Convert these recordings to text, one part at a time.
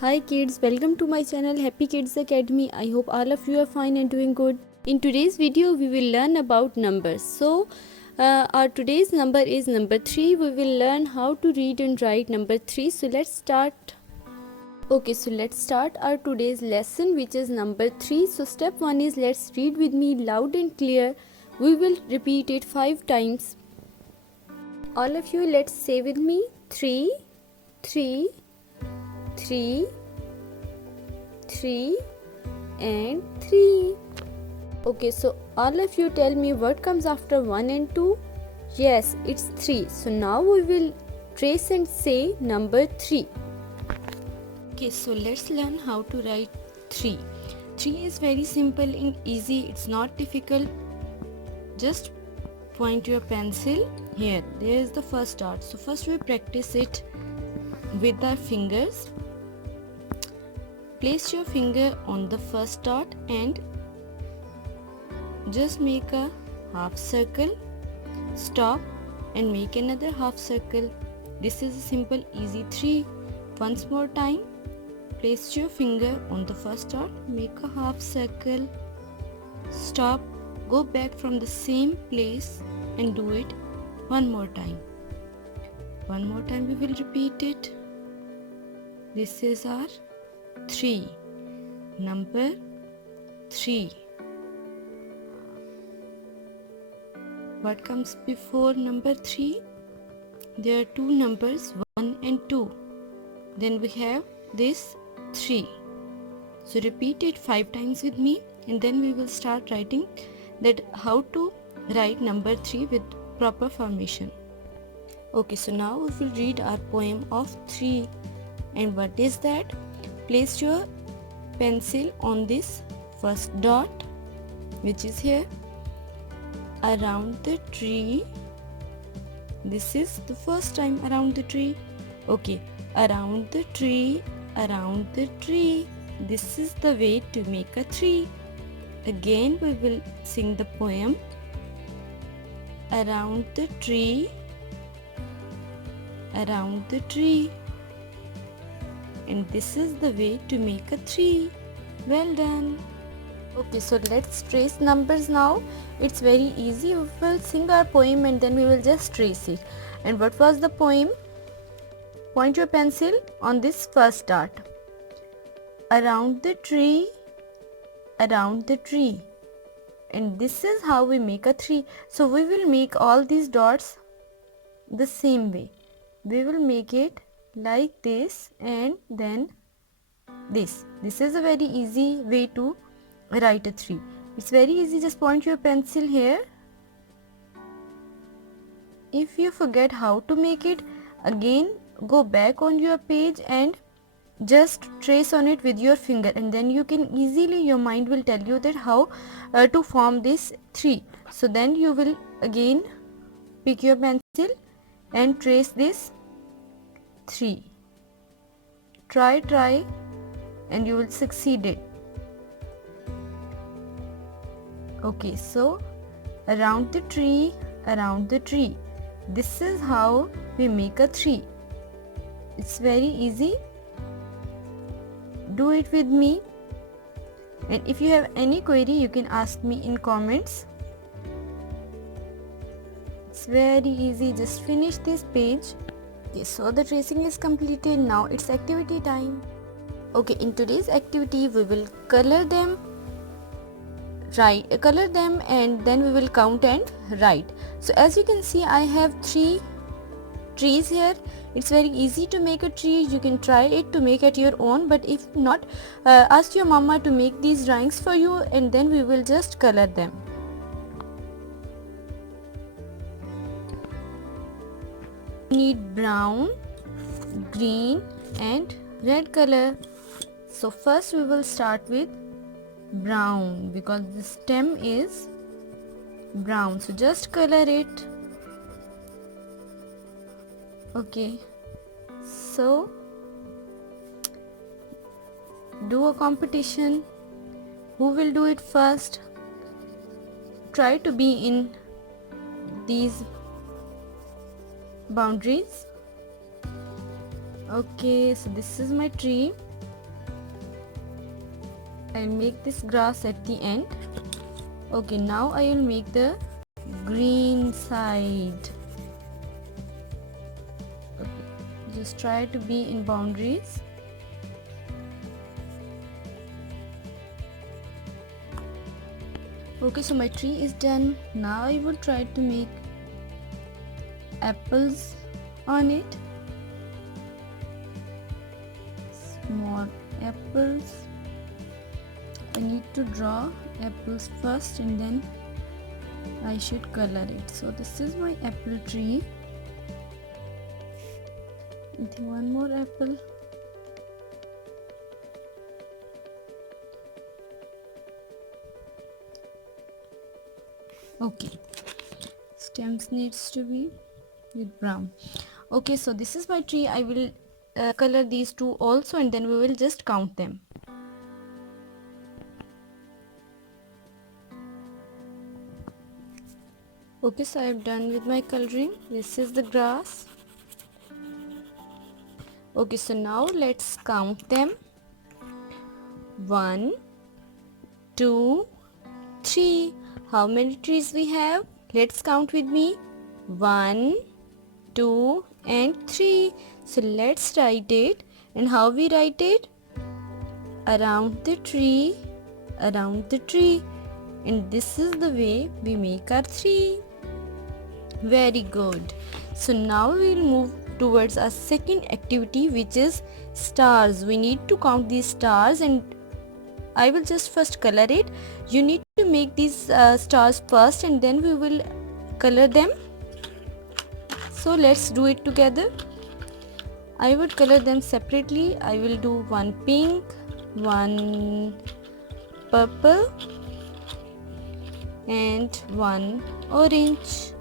Hi kids, welcome to my channel Happy Kids Academy. I hope all of you are fine and doing good. In today's video we will learn about numbers. Our today's number is number 3. We will learn how to read and write number 3. So let's start. Okay, so let's start our today's lesson, which is number 3. So step 1 is let's read with me loud and clear. We will repeat it 5 times. All of you, let's say with me 3 3 3 3 and 3. Okay, so all of you tell me what comes after 1 and 2. Yes, it's 3. So now we will trace and say number 3. Okay, so let's learn how to write 3. 3 is very simple and easy. It's not difficult. Just point your pencil here. There is the first dot. So first we practice it with our fingers. Place your finger on the first dot and just make a half circle. Stop and make another half circle. This is a simple easy 3. Once more time. Place your finger on the first dot. Make a half circle. Stop. Go back from the same place and do it one more time. One more time we will repeat it. This is our 3. Number 3. What comes before number 3? There are two numbers 1 and 2. Then we have this 3. So repeat it 5 times with me and then we will start writing that how to write number 3 with proper formation. Okay, so now we will read our poem of 3. And what is that? Place your pencil on this first dot, which is here, around the tree. This is the first time around the tree. Okay, around the tree, around the tree. This is the way to make a 3. Again we will sing the poem. Around the tree, around the tree. And this is the way to make a 3. Well done. Okay, so let's trace numbers now. It's very easy. We will sing our poem and then we will just trace it. And what was the poem? Point your pencil on this first dot. Around the tree, around the tree. And this is how we make a 3. So we will make all these dots the same way. We will make it like this and then this. This is a very easy way to write a 3. It's very easy. Just point your pencil here. If you forget how to make it, again go back on your page and just trace on it with your finger, and then you can easily, your mind will tell you that how to form this 3. So then you will again pick your pencil and trace this 3. Try and you will succeed it. Okay, so around the tree, around the tree. This is how we make a 3. It's very easy. Do it with me. And if you have any query, you can ask me in comments. It's very easy. Just finish this page. Okay, so the tracing is completed. Now it's activity time. Okay, in today's activity we will color them, color them and then we will count and write. So as you can see, I have 3 trees here. It's very easy to make a tree. You can try it to make at your own, but if not, ask your mama to make these drawings for you and then we will just color them. We need brown, green and red color. So first we will start with brown because the stem is brown. So just color it. Okay, so do a competition. Who will do it first? Try to be in these boundaries. Okay, so this is my tree. I'll make this grass at the end. Okay, now I will make the green side. Okay, just try to be in boundaries. Okay, so my tree is done. Now I will try to make apples on it. Small apples. I need to draw apples first and then I should color it. So this is my apple tree. I think one more apple. Okay, stems needs to be with brown. Okay, so this is my tree. I will color these two also and then we will just count them. Okay, so I have done with my coloring. This is the grass. Okay, so now let's count them. 1, 2, 3. How many trees we have? Let's count with me. 1, 2 and 3. So let's write it. And how we write it? Around the tree, around the tree. And this is the way we make our tree. Very good. So now we will move towards our second activity, which is stars. We need to count these stars and I will just first color it. You need to make these stars first and then we will color them. So let's do it together. I would color them separately. I will do one pink, one purple and one orange.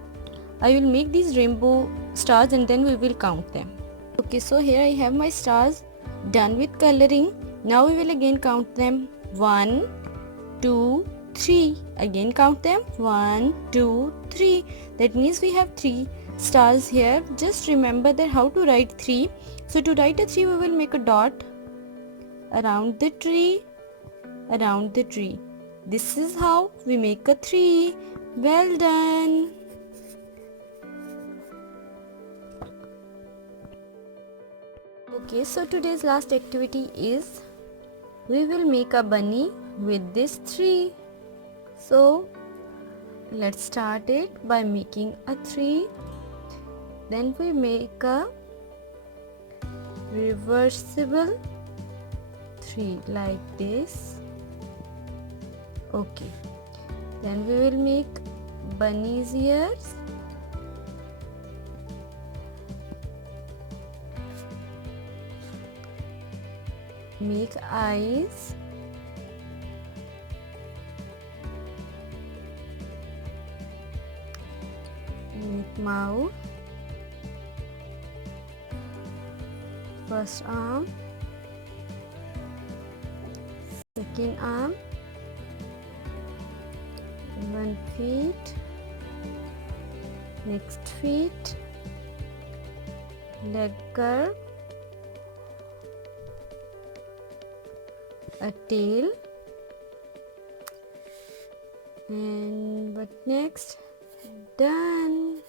I will make these rainbow stars and then we will count them. Okay, so here I have my stars done with coloring. Now we will again count them. 1, 2, 3. Again count them. 1, 2, 3. That means we have 3 stars here. Just remember that how to write 3. So to write a 3 we will make a dot around the tree, around the tree. This is how we make a 3. Well done. Okay, so today's last activity is we will make a bunny with this tree. So let's start it by making a 3. Then we make a reversible 3 like this. Okay, then we will make bunny's ears. Make eyes. Make mouth. First arm, second arm, one feet, next feet, leg curve, a tail, and what next? Done.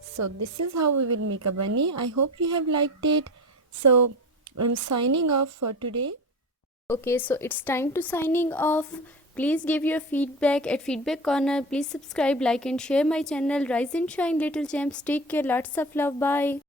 So this is how we will make a bunny. I hope you have liked it. So I'm signing off for today. Okay, so it's time to signing off. Please give your feedback at Feedback Corner. Please subscribe, like and share my channel. Rise and shine, little gems. Take care. Lots of love. Bye.